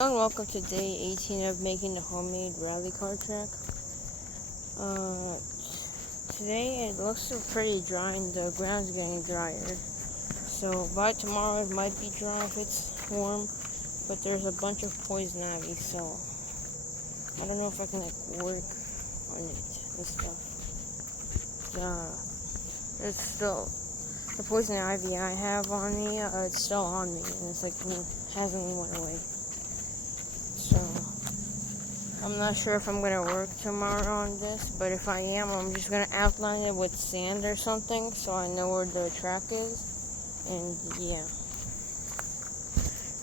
And welcome to day 18 of making the homemade rally car track. Today it looks pretty dry and the ground's getting drier. So by tomorrow it might be dry if it's warm, but there's a bunch of poison ivy, so I don't know if I can work on it and stuff. It's still the poison ivy I have on me. It's still on me, and it's hasn't went away. So I'm not sure if I'm gonna work tomorrow on this, but if I am, I'm just gonna outline it with sand or something so I know where the track is. And yeah,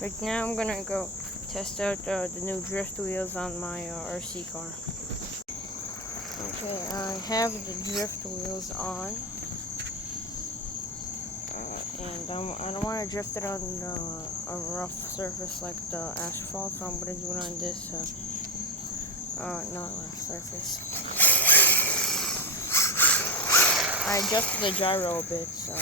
right now I'm gonna go test out the new drift wheels on my RC car. Okay, I have the drift wheels on, and I don't want to drift it on a rough surface like the asphalt, so I'm gonna do it on this not rough surface. I adjusted the gyro a bit, so.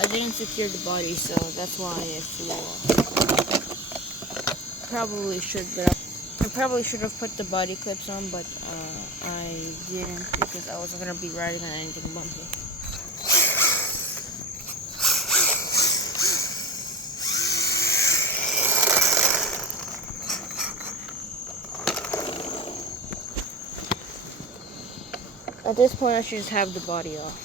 I didn't secure the body, so that's why it flew off. Probably should, but I probably should have put the body clips on, but I didn't because I wasn't gonna be riding on anything bumpy. At this point, I should just have the body off.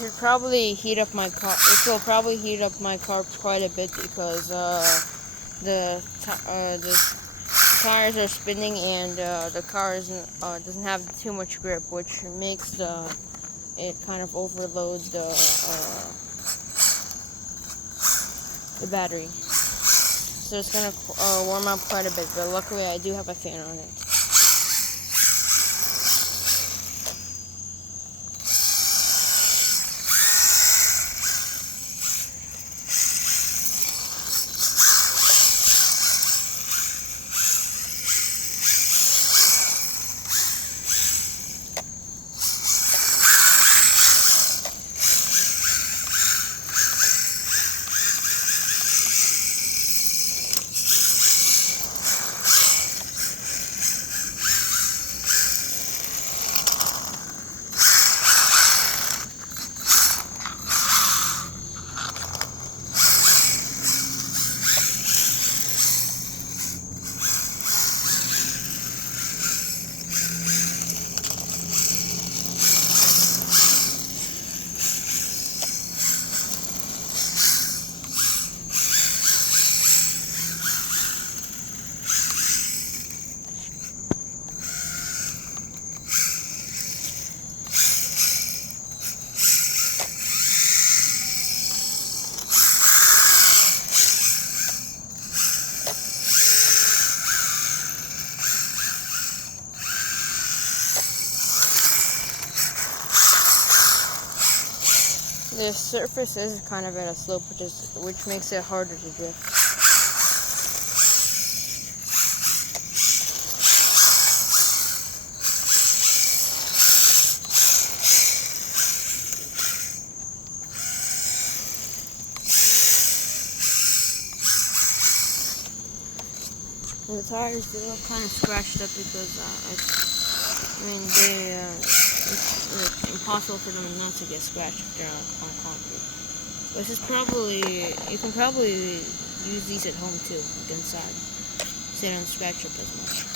It probably heat up my car. It will probably heat up my car quite a bit because the tires are spinning and the car doesn't have too much grip, which makes it kind of overload the battery. So it's gonna warm up quite a bit, but luckily I do have a fan on it. The surface is kind of at a slope, which makes it harder to drift. And the tires, they are kind of scratched up because, it's impossible for them not to get scratched if they're on concrete. But this is probably, you can probably use these at home too, like inside, so they don't scratch up as much.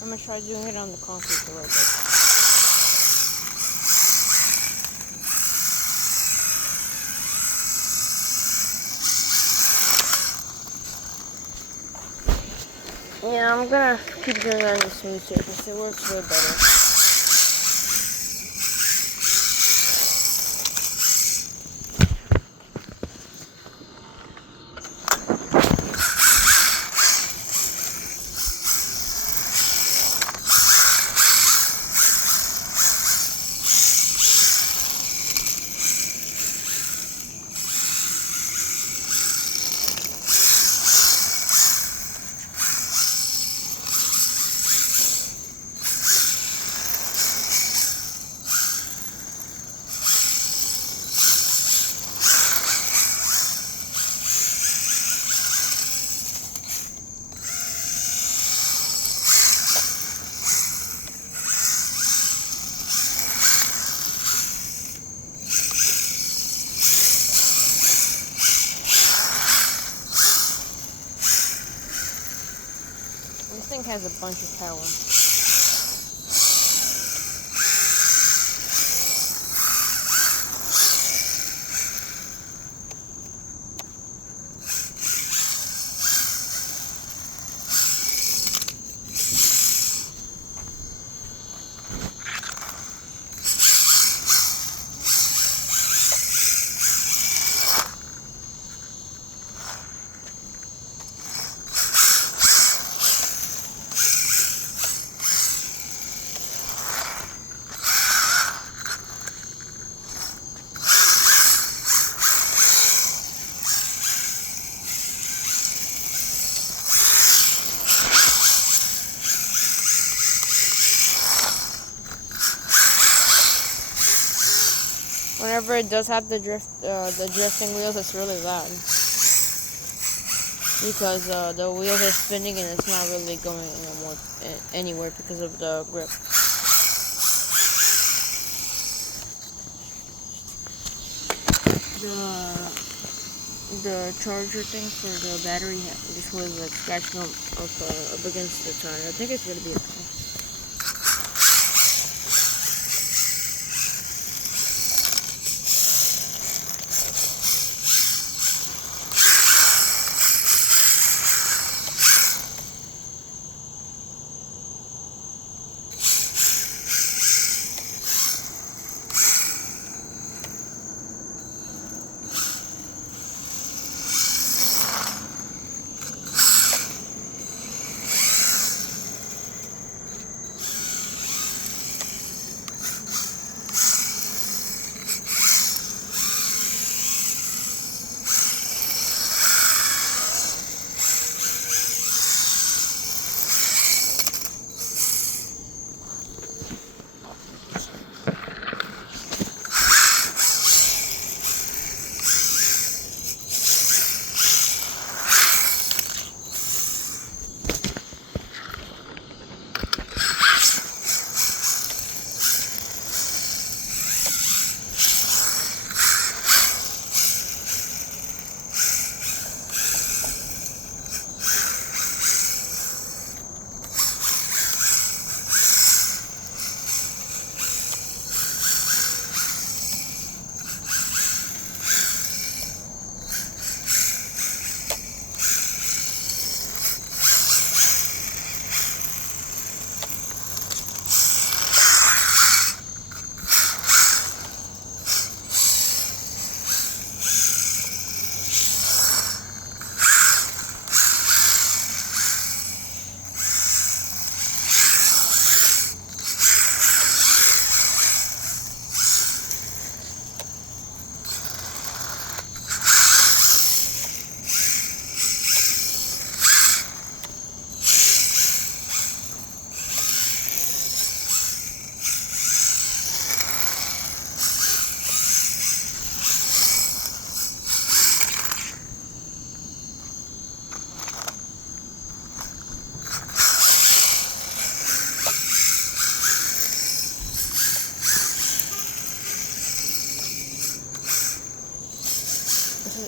I'm gonna try doing it on the concrete a little bit. Yeah, I'm gonna keep doing it on the smooth surface. It works way better. This thing has a bunch of power. Whenever it does have the drifting wheels, it's really loud because the wheels are spinning and it's not really going anywhere because of the grip. The charger thing for the battery just was like scratching up against the tire. I think it's gonna be okay.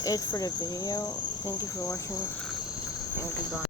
is it for the video. Thank you for watching, and goodbye.